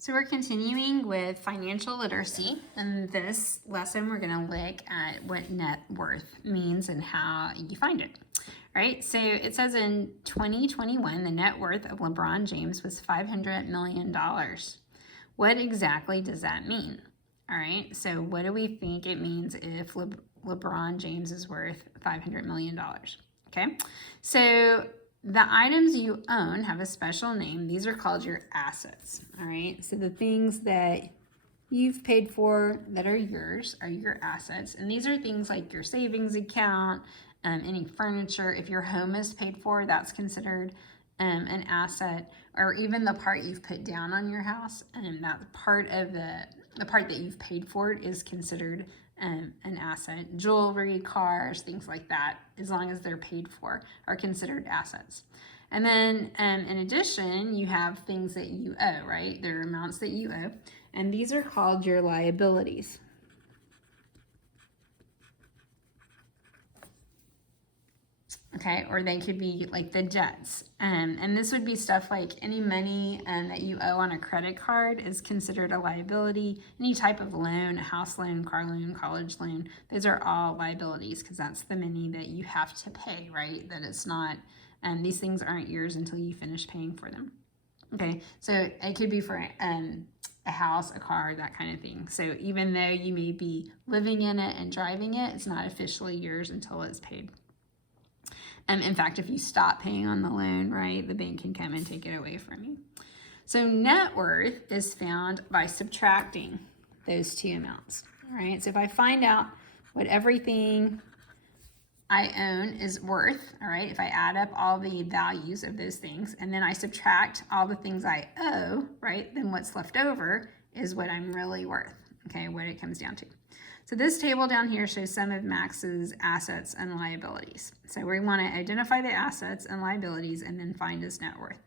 So we're continuing with financial literacy. In this lesson, we're going to look at what net worth means and how you find it. All right, so it says in 2021, the net worth of LeBron James was $500 million. What exactly does that mean? All right, so what do we think it means if LeBron James is worth $500 million? Okay, so the items you own have a special name. These are called your assets, all right? So the things that you've paid for that are yours are your assets. And these are things like your savings account, any furniture. If your home is paid for, that's considered an asset, or even the part you've put down on your house. And that part of the part that you've paid for is considered an asset. Jewelry, cars, things like that, as long as they're paid for, are considered assets. And then in addition, you have things that you owe, right? There are amounts that you owe, and these are called your liabilities. Okay, or they could be like the debts. And this would be stuff like any money that you owe on a credit card is considered a liability. Any type of loan, a house loan, car loan, college loan, those are all liabilities because that's the money that you have to pay, right? That it's not, these things aren't yours until you finish paying for them. Okay, so it could be for a house, a car, that kind of thing. So even though you may be living in it and driving it, it's not officially yours until it's paid. In fact, if you stop paying on the loan, right, the bank can come and take it away from you. So net worth is found by subtracting those two amounts, all right? So if I find out what everything I own is worth, all right, if I add up all the values of those things and then I subtract all the things I owe, right, then what's left over is what I'm really worth, okay, what it comes down to. So this table down here shows some of Max's assets and liabilities. So we want to identify the assets and liabilities and then find his net worth.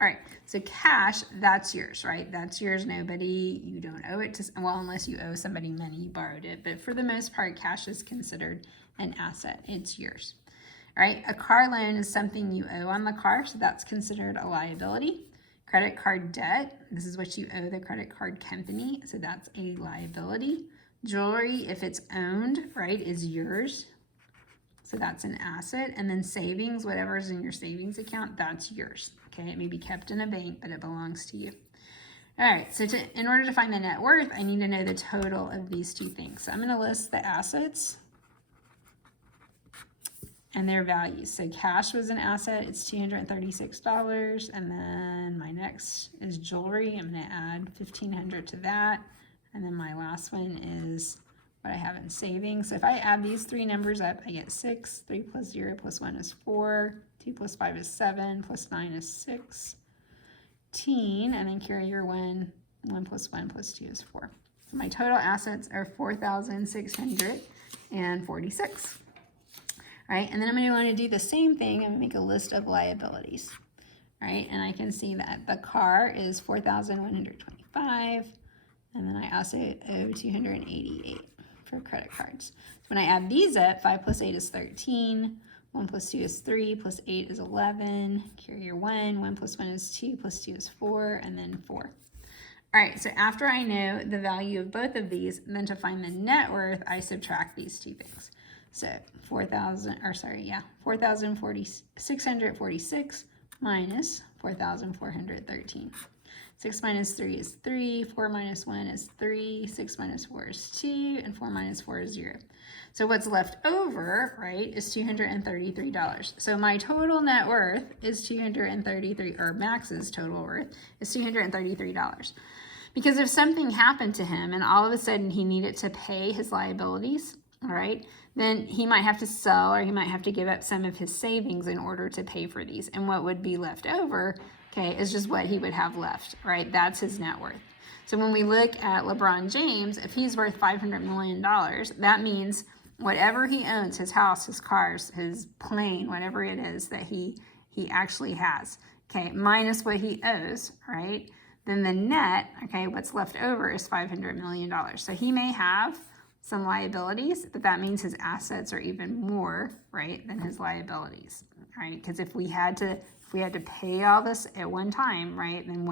All right, so cash, that's yours, right? That's yours. Nobody, you don't owe it to, well, unless you owe somebody money, you borrowed it. But for the most part, cash is considered an asset. It's yours. All right, a car loan is something you owe on the car, so that's considered a liability. Credit card debt, this is what you owe the credit card company, so that's a liability. Jewelry, if it's owned, right, is yours. So that's an asset. And then savings, whatever's in your savings account, that's yours. Okay, it may be kept in a bank, but it belongs to you. All right, so in order to find the net worth, I need to know the total of these two things. So I'm going to list the assets and their values. So cash was an asset, it's $236. And then my next is jewelry. I'm going to add $1,500 to that. And then my last one is what I have in savings. So if I add these three numbers up, I get 6, 3 plus 0 plus 1 is 4, 2 plus 5 is 7, plus 9 is 16, and then carry your 1, 1 plus 1 plus 2 is 4. So my total assets are 4,646. All right, and then I'm going to want to do the same thing and make a list of liabilities. All right, and I can see that the car is 4,125. And then I also owe 288 for credit cards. So when I add these up, 5 plus 8 is 13, 1 plus 2 is 3, plus 8 is 11, carry your 1, 1 plus 1 is 2, plus 2 is 4, and then 4. All right, so after I know the value of both of these, then to find the net worth, I subtract these two things. So 4,646 minus 4,413. 6 minus 3 is 3, 4 minus 1 is 3, 6 minus 4 is 2, and 4 minus 4 is 0. So what's left over, right, is $233. So my total net worth is $233, or Max's total worth is $233. Because if something happened to him and all of a sudden he needed to pay his liabilities, all right, then he might have to sell or he might have to give up some of his savings in order to pay for these. And what would be left over, okay, is just what he would have left, right? That's his net worth. So when we look at LeBron James, if he's worth $500 million, that means whatever he owns, his house, his cars, his plane, whatever it is that he actually has, okay, minus what he owes, right? Then the net, okay, what's left over is $500 million. So he may have some liabilities, but that means his assets are even more, right, than his liabilities, right? Because if we had to if we had to pay all this at one time, right, then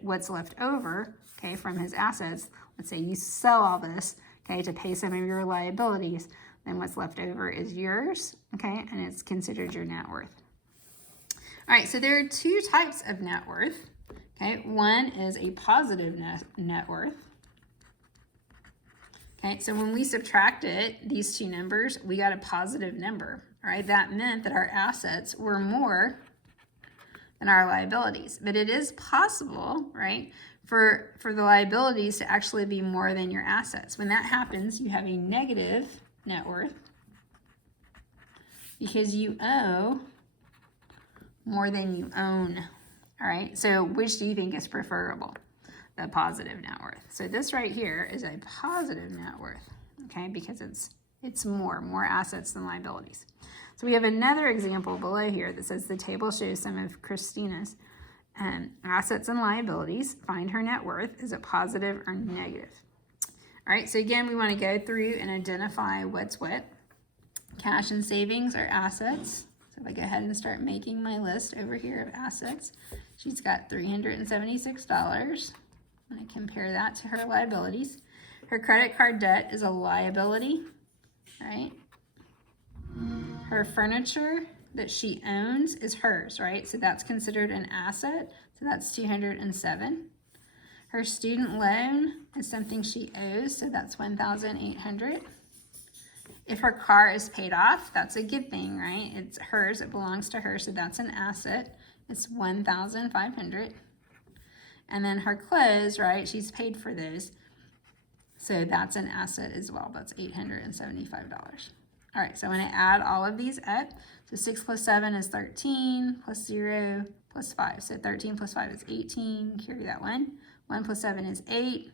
what's left over, okay, from his assets, let's say you sell all this, okay, to pay some of your liabilities, then what's left over is yours, okay, and it's considered your net worth. All right, so there are two types of net worth, okay. One is a positive net worth. Okay, so when we subtracted these two numbers, we got a positive number, all right? That meant that our assets were more than our liabilities. But it is possible, right, for the liabilities to actually be more than your assets. When that happens, you have a negative net worth because you owe more than you own, all right? So which do you think is preferable? The positive net worth. So this right here is a positive net worth, okay, because it's more assets than liabilities. So we have another example below here that says the table shows some of Christina's assets and liabilities. Find her net worth. Is it positive or negative? All right, so again, we want to go through and identify what's what. Cash and savings are assets. So if I go ahead and start making my list over here of assets, she's got $376. I'm going to compare that to her liabilities. Her credit card debt is a liability, right? Her furniture that she owns is hers, right? So that's considered an asset. So that's $207. Her student loan is something she owes, so that's $1,800. If her car is paid off, that's a good thing, right? It's hers, it belongs to her, so that's an asset. It's $1,500. And then her clothes, right, she's paid for those. So that's an asset as well. That's $875. All right, so I'm going to add all of these up. So 6 plus 7 is 13, plus 0 plus 5. So 13 plus 5 is 18. Carry that one. 1 plus 7 is 8.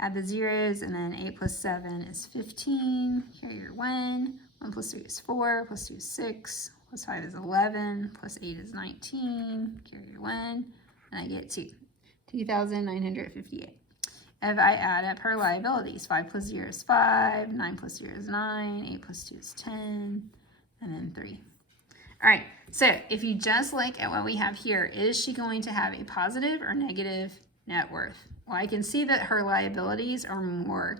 Add the zeros, and then 8 plus 7 is 15. Carry your 1. 1 plus 3 is 4. Plus 2 is 6. Plus 5 is 11. Plus 8 is 19. Carry your 1. And I get 2. 2,958. If I add up her liabilities, 5 plus 0 is 5, 9 plus 0 is 9, 8 plus 2 is 10, and then 3. All right, so if you just look at what we have here, is she going to have a positive or negative net worth? Well, I can see that her liabilities are more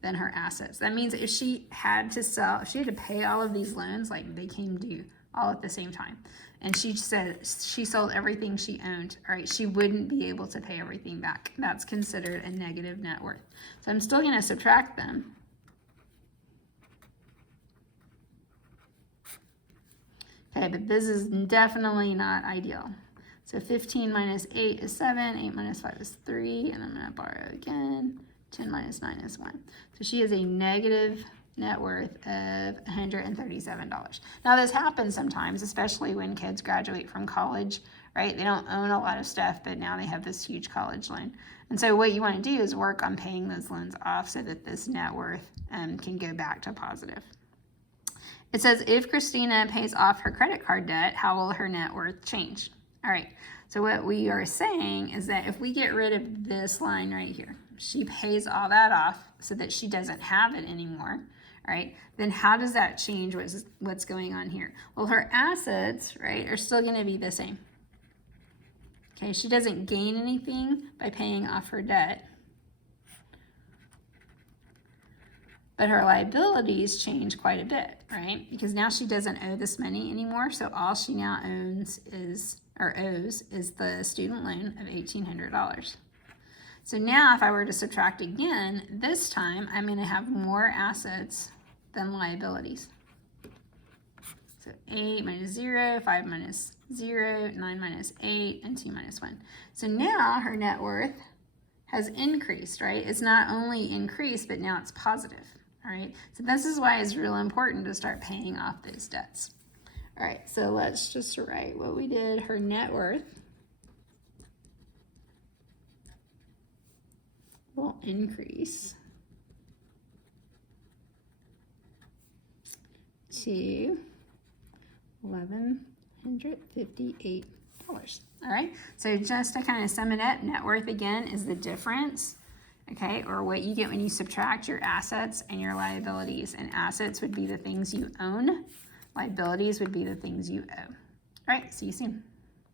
than her assets. That means if she had to sell, if she had to pay all of these loans, like they came due all at the same time, and she said she sold everything she owned, all right, she wouldn't be able to pay everything back. That's considered a negative net worth. So I'm still going to subtract them. Okay, but this is definitely not ideal. So 15 minus 8 is 7, 8 minus 5 is 3, and I'm going to borrow again. 10 minus 9 is 1. So she has a negative net worth of $137. Now this happens sometimes, especially when kids graduate from college, right? They don't own a lot of stuff, but now they have this huge college loan. And so what you want to do is work on paying those loans off so that this net worth can go back to positive. It says, if Christina pays off her credit card debt, how will her net worth change? All right, so what we are saying is that if we get rid of this line right here, she pays all that off so that she doesn't have it anymore, right? Then how does that change what's going on here? Well, her assets, right, are still going to be the same. Okay, she doesn't gain anything by paying off her debt. But her liabilities change quite a bit, right? Because now she doesn't owe this money anymore, so all she now owes is the student loan of $1,800. So now if I were to subtract again, this time I'm going to have more assets than liabilities. So 8 minus 0, 5 minus 0, 9 minus 8, and 2 minus 1. So now her net worth has increased, right? It's not only increased, but now it's positive, all right? So this is why it's real important to start paying off those debts. All right, so let's just write what we did. Her net worth will increase to $1,158. All right, so just to kind of sum it up, net worth again is the difference, okay, or what you get when you subtract your assets and your liabilities. And assets would be the things you own. Liabilities would be the things you owe. All right, see you soon.